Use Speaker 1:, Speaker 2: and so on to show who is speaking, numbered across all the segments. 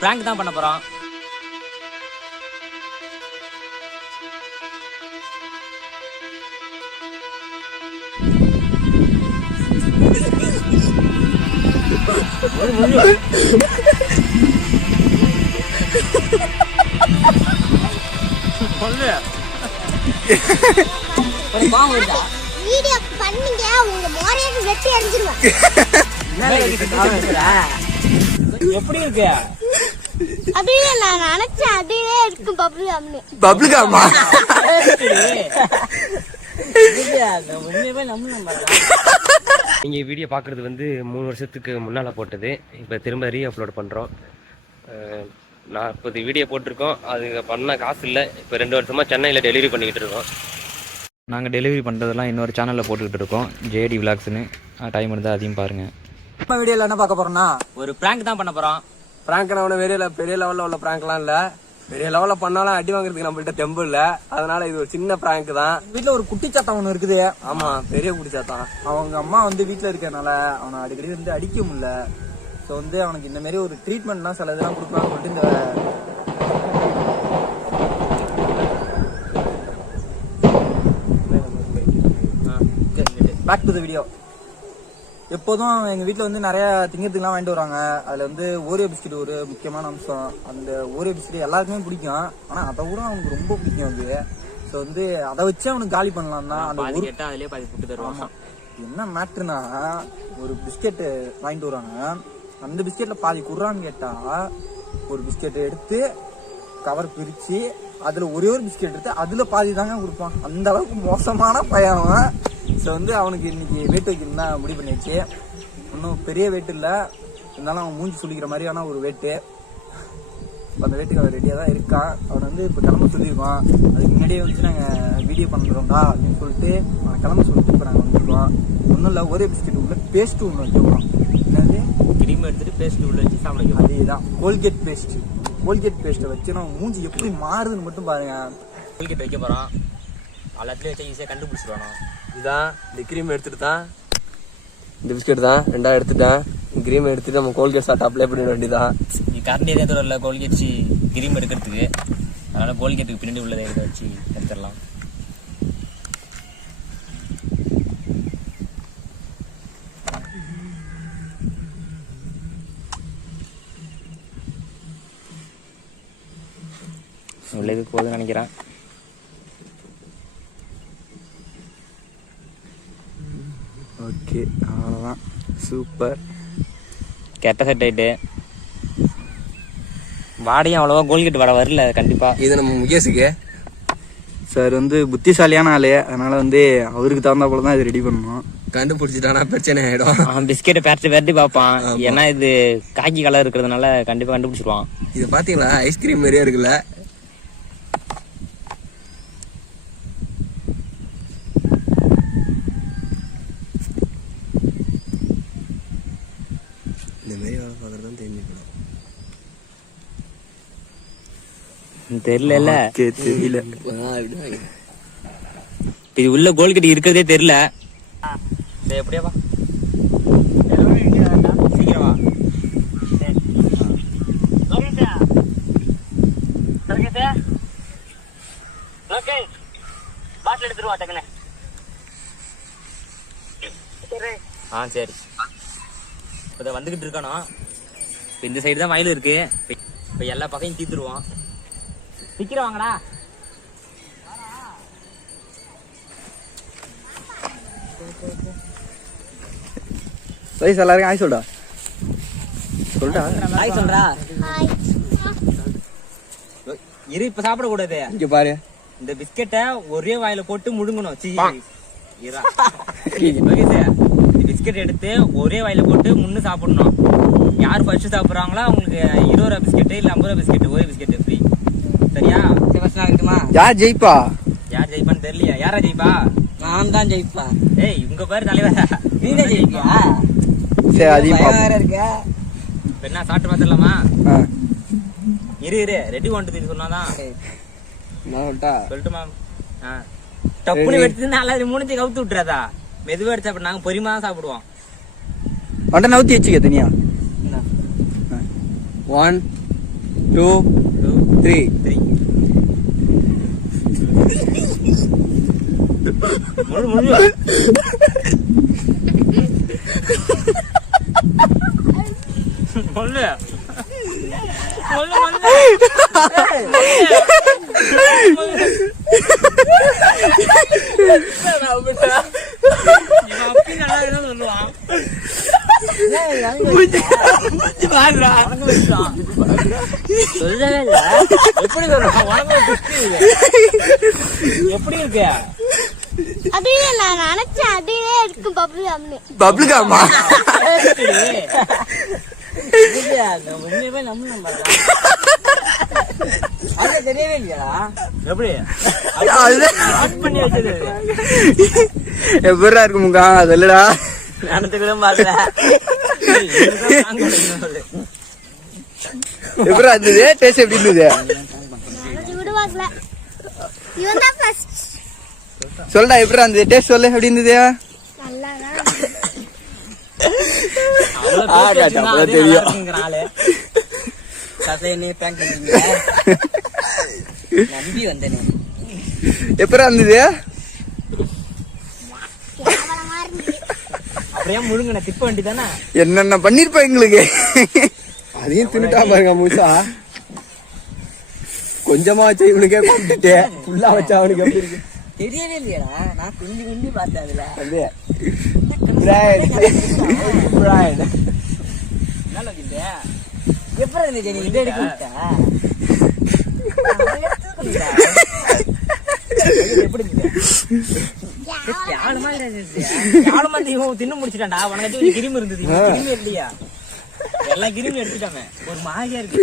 Speaker 1: Prank தான் பண்ண போறோம் சொல்லு. ஒரு பாவம் வருதா
Speaker 2: வீடியோ பண்ணீங்க உங்க மோரையை வெட்டி
Speaker 1: எப்படி இருக்கு?
Speaker 2: அப்படியே நான் நினைச்சேன் இருக்கும்
Speaker 3: பப்ளிகாமா?
Speaker 1: நம்பணும்
Speaker 4: நீங்கள் வீடியோ பார்க்குறது வந்து மூணு வருஷத்துக்கு முன்னால் போட்டது. இப்போ திரும்ப ரீ அப்லோட் பண்ணுறோம் நான் இப்போ இது வீடியோ போட்டிருக்கோம். அது பண்ண காசு இல்லை. இப்போ ரெண்டு வருஷமாக சென்னையில் டெலிவரி பண்ணிக்கிட்டு இருக்கோம்.
Speaker 5: நாங்கள் டெலிவரி பண்ணுறதெல்லாம் இன்னொரு சேனலில் போட்டுக்கிட்டு இருக்கோம். ஜேடி விலாக்ஸ்னு டைம் இருந்தால் அதையும் பாருங்கள்
Speaker 3: நம்ம வீடியோல என்ன பார்க்க போறோம்னா?
Speaker 1: ஒரு பிராங்க் தான் பண்ண போறோம்.
Speaker 3: பிராங்க் அவன பெரிய பெரிய லெவல்ல உள்ள பிராங்க்லாம் இல்ல. பெரிய லெவல்ல பண்ணாலும் அடி வாங்குறதுக்கு நம்மள்ட்ட தெம்பு இல்ல. அதனால இது ஒரு சின்ன பிராங்க் தான்.
Speaker 6: வீட்ல ஒரு குட்டி சத்தம் ஒண்ணு இருக்குது.
Speaker 3: ஆமா பெரிய குடிச்சாத்தான்
Speaker 6: அவங்க அம்மா வந்து வீட்ல இருக்கறனால அவனை அடிக்கடி வந்து அடிக்க முடியல. ஸோ வந்து அவனுக்கு இந்த மாதிரி ஒரு ட்ரீட்மெண்ட்லாம் சில இதெல்லாம் கொடுக்கலாம்னு சொல்லிட்டு இந்த பேக் டு த வீடியோ எப்போதும் எங்க வீட்ல வந்து நிறைய திங்கிறதுக்குலாம் வாங்கிட்டு வராங்க அதுல வந்து ஓரியோ பிஸ்கட் ஒரு முக்கியமான அம்சம். அந்த ஓரியோ பிஸ்கட் எல்லாருக்குமே பிடிக்கும். ஆனா அதை விட அவனுக்கு ரொம்ப பிடிக்கும் அது. ஸோ வந்து அதை வச்சு அவனுக்கு காலி பண்ணலாம் தான். அந்த ஒரு
Speaker 1: அதுலயே பாதி புட்டு தருவான்
Speaker 6: என்ன மேட்ருனா ஒரு பிஸ்கெட் வாங்கிட்டு வராங்க. அந்த பிஸ்கெட்ல பாதி குர்றான்னு கேட்டா ஒரு பிஸ்கெட் எடுத்து கவர் பிரிச்சு அதுல ஒரே ஒரு பிஸ்கெட் எடுத்து அதுல பாதி தாங்க கொடுப்பான். அந்த அளவுக்கு மோசமான அவன். ஸோ வந்து அவனுக்கு இன்னைக்கு வெயிட் வைக்கணும் தான் முடிவு பண்ணிடுச்சு இன்னும் பெரிய வெயிட் இல்லை. இருந்தாலும் அவன் மூஞ்சி சொல்லிக்கிற மாதிரியான ஒரு வெயிட்டு அந்த வேட்டுக்கு அவன் ரெடியாக தான் இருக்கான். அவனை வந்து இப்போ கிளம்ப சொல்லியிருக்கோம் அதுக்கு முன்னாடியே வந்து நாங்கள் வீடியோ பண்ணுறோம்டா அப்படின்னு சொல்லிட்டு அவனை கிளம்ப சொல்லிட்டு இப்போ நாங்கள் வந்துருக்கோம். ஒன்றும் இல்லை ஒரே பிஸ்கெட் உள்ள பேஸ்ட் ஒன்று வச்சுருக்கோம். என்னது?
Speaker 1: கிரீம் எடுத்துட்டு பேஸ்ட் உள்ள வச்சு சாப்பிட வைக்கணும்.
Speaker 6: அதே தான் கோல்கேட் பேஸ்ட் கோல்கேட் பேஸ்ட்டை வச்சு நம்ம மூஞ்சி எப்படி மாறுதுன்னு மட்டும் பாருங்க.
Speaker 1: கோல்கேட் வைக்க போறோம் எல்லாத்துலயும் வச்சா ஈஸியா கண்டுபிடிச்சிருவானோ?
Speaker 3: இதான் இந்த கிரீம் எடுத்துட்டு தான் இந்த பிஸ்கெட் தான் ரெண்டா எடுத்துட்டேன். கிரீம் எடுத்துட்டு நம்ம கோல்கேட் சாப்பிட்டு அப்ளை பண்ணிட வேண்டியதான்
Speaker 1: நீ கரண்ட் எதே தூரம் இல்லை கோல்கேட் கிரீம் எடுக்கிறதுக்கு. அதனால கோல்கேட்டுக்கு பின்னாடி உள்ளதை எடுத்து வச்சு எடுத்துடலாம்.
Speaker 5: உள்ள போகுதுன்னு நினைக்கிறேன்.
Speaker 6: ஓகே அவ்வளோதான் சூப்பர்
Speaker 5: கெட்ட செட் ஆயிட்டு. வாடையும் அவ்வளோவா கோல்கேட் வர வரல கண்டிப்பா.
Speaker 3: இது நம்ம முகேஷுக்கு.
Speaker 6: சார் வந்து புத்திசாலியான ஆளு. அதனால வந்து அவருக்கு தகுந்த போல தான் இது ரெடி பண்ணணும்.
Speaker 3: கண்டுபிடிச்சிட்டானா பிரச்சனை ஆயிடும்.
Speaker 5: அவன் பிஸ்கெட்டை பேரட்டி பேரட்டி பார்ப்பான். ஏன்னா இது காக்கி கலர் இருக்கிறதுனால கண்டிப்பா கண்டுபிடிச்சிருவான்.
Speaker 3: இது பாத்தீங்களா ஐஸ்கிரீம் மாதிரியே இருக்குல்ல இந்த மாதிரி வேலை பார்க்கறது தான் தெரிஞ்சுக்கணும்
Speaker 5: தெரியல
Speaker 6: தெரியல.
Speaker 5: இது உள்ள கோல்கேட் இருக்கிறதே தெரியல. சரி எப்படியா வா? சீக்கிரம் வா. ஆ சரி. இப்போ இதை வந்துகிட்டு இருக்கானோ? இப்போ இந்த சைடு தான் வயல் இருக்கு. இப்போ எல்லா பக்கையும் தீத்துருவோம் சீக்கிரம் வாங்கடா
Speaker 6: வயசு எல்லாருக்கும் ஆய் சொல்டா. சொல்டா.
Speaker 1: ஹாய் சொல்றா.
Speaker 2: ஹாய்
Speaker 1: இரு இப்ப சாப்பிட கூடாது.
Speaker 3: இங்க பாரு.
Speaker 1: இந்த பிஸ்கெட்டை ஒரே வாயில போட்டு முழுங்கணும். சீ. பிஸ்கெட் எடுத்து ஒரே வாயில போட்டு முன்னு சாப்பிடணும். யார் ஃபர்ஸ்ட் சாப்பிடுறாங்களோ அவங்களுக்கு இருபது ரூபா பிஸ்கெட் இல்ல ஐம்பது ரூபா பிஸ்கெட் ஒரே பிஸ்கெட் ஃப்ரீ சரியா இருக்குமா
Speaker 6: யார் ஜெயிப்பா?
Speaker 1: யார் ஜெயிப்பான்னு தெரியலையா. யாரா ஜெயிப்பா?
Speaker 7: நான் தான் ஜெயிப்பேன்
Speaker 1: ஏய் உங்க பேர் தலைவரா?
Speaker 7: நீங்க ஜெயிப்பா
Speaker 6: சரி அதையும்
Speaker 7: வேற இருக்க.
Speaker 1: என்ன சாப்பிட்டு பார்த்துடலாமா. இரு இரு. ரெடி ஒன்று சொன்னாதான்.
Speaker 3: நான் சொல்லிட்டா?
Speaker 1: சொல்லட்டுமா டப்புனு எடுத்து நாலாவது மூணுச்சு கவுத்து விட்டுறாதா? மெதுவா எடுத்து சாப்பிட நாங்க பொறிமா தான் சாப்பிடுவோம்.
Speaker 6: அவன்கிட்ட நவுத்தி வச்சுக்க தனியா.
Speaker 3: One
Speaker 6: two
Speaker 1: three.
Speaker 6: Three.
Speaker 1: Mulu mulu lah. Mulu ya. Mulu mulu. Ini apa yang ada
Speaker 7: dalam luang?
Speaker 1: Ini yang உனக்கு ஒரு twist இருக்கு. எப்படி இருக்கு?
Speaker 2: அதுவே நான் நினைச்சேன் அதுவே இருக்கும் பப்ளி அம்மி
Speaker 6: பப்ளு காமா
Speaker 7: இல்லையா, நம்ம உண்மையாவே நம்பணும் பாருடா. அது தெரியவே இல்லையாடா?
Speaker 1: எப்படி? பண்ணி வச்சது.
Speaker 6: எப்படா இருக்கு முகா சொல்லுடா
Speaker 7: நினைச்சு கூட பாக்கல
Speaker 6: எப்படா இருந்தது? டேஸ்ட் எப்படி இருந்தது? சொல்லுடா எப்படா இருந்தது? டேஸ்ட் சொல்லு எப்படி இருந்தது?
Speaker 2: நல்லா தான்
Speaker 1: அவ்வளவு
Speaker 6: ஆ,
Speaker 1: பேசி
Speaker 6: காட்டு,
Speaker 1: வச்சிருந்தா
Speaker 6: அப்பதான்
Speaker 1: அதே
Speaker 6: தெரியும்.
Speaker 1: நல்லா இருக்குங்கிற ஆளு.
Speaker 7: கசை நீ பேங்க் பண்ணீங்க நம்பி வந்தேனே
Speaker 6: எப்படா இருந்தது
Speaker 2: கேவலமா இருந்துச்சு
Speaker 1: அப்படியே முழுங்கின திப்ப வண்டி தானே
Speaker 6: என்னென்ன பண்ணிருப்ப எங்களுக்கு? அதையும் தின்னுட்டா பாருங்க மூசா. கொஞ்சமா வச்சு இவனுக்கே கூப்பிட்டுட்டு ஃபுல்லா வச்சா அவனுக்கு எப்படி இருக்கு?
Speaker 7: தெரியவே இல்லையாடா. நான் குண்டி குண்டி பார்த்தேன் அதுல.
Speaker 6: அது
Speaker 7: எப்படி இருந்துச்சு நீ இதை? எடுக்க
Speaker 1: எப்படி
Speaker 7: இருந்துச்சு
Speaker 1: தின்னு முடிச்சிட்டான்டா. உனக்கு ஒரு கிருமி இருந்தது. கிருமி இல்லையா? எல்லா கிருமி எடுத்துட்டாமே ஒரு மாதிரியா இருக்கு.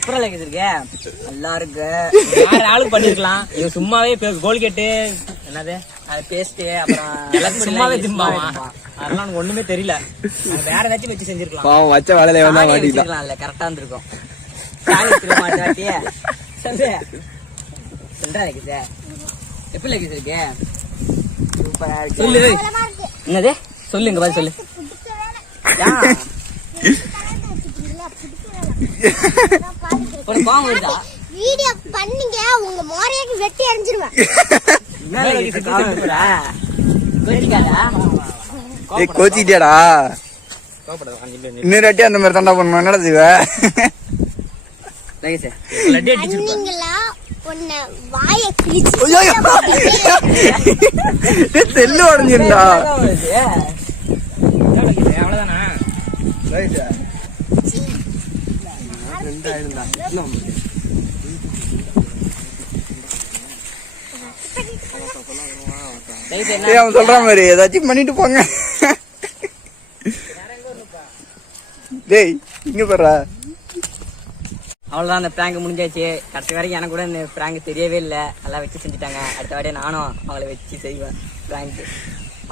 Speaker 7: அப்புறம் இருக்கே நல்லா இருக்கு.
Speaker 1: வேற ஆளுக்கு பண்ணிருக்கலாம். இவன் சும்மாவே கோல்கேட்டு என்னது?
Speaker 7: அது பேஸ்ட் அப்புறம்
Speaker 1: எல்லாத்தையும் சும்மாவே திம்பாவான் அதெல்லாம் ஒண்ணுமே தெரியல. வேற ஏதாச்சும் வச்சு செஞ்சிருக்கலாம்.
Speaker 6: பாவம் வச்ச வேலையில வந்தா
Speaker 7: சாணியை
Speaker 6: மாட்டிக்கலாம்
Speaker 7: வச்சிருக்கலாம்ல கரெக்டா இருந்திருக்கும். சாணி வச்சிருக்க மாட்டாட்டியே சொல்லு சொல்றா லைக் சார் எப்படி லைக் இருக்கு சூப்பரா இருக்கு. சொல்லு என்னது? சொல்லு இங்க பாத்து சொல்லு. ஒரு பாவம் வருதா?
Speaker 2: வீடியோ பண்ணீங்க உங்க மோரையாக்கு வெட்டி அரைஞ்சிருவேன்
Speaker 6: ஏய் கோச்சிட்டியாடா இன்னொரு வாட்டி அந்த மாதிரி தாண்டா பண்ணுவோம் என்னடா செய்வ? செல்லு உடஞ்சிருந்தா. அவன் சொல்றான் மாதிரி ஏதாச்சும் பண்ணிட்டு போங்க. டேய் இங்க போறா
Speaker 7: அவ்வளவுதான் அந்த பிராங்க் முடிஞ்சாச்சு. கடைசி வரைக்கும் எனக்கு கூட இந்த பிராங்க் தெரியவே இல்லை. நல்லா வச்சு செஞ்சுட்டாங்க. அடுத்த வாட்டி நானும் அவங்கள வச்சு செய்வேன் பிராங்க்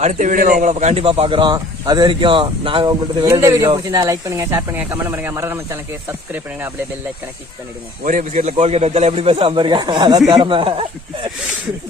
Speaker 3: அடுத்த வீடியோல உங்களை கண்டிப்பா பாக்குறோம் அது வரைக்கும் நாங்க உங்கள்கிட்ட
Speaker 7: இந்த வீடியோ. பிடிச்சிருந்தா லைக் பண்ணுங்க ஷேர் பண்ணுங்க கமெண்ட் பண்ணுங்க. மறக்காம சேனலுக்கு சப்ஸ்கிரைப் பண்ணுங்க. அப்படியே பெல் ஐக்கனை கிளிக் பண்ணிடுங்க.
Speaker 3: ஒரே பிஸ்கெட்ல கோல்கேட் வச்சாலும் எப்படி பேசாம இருக்காங்க அதான் திறமை.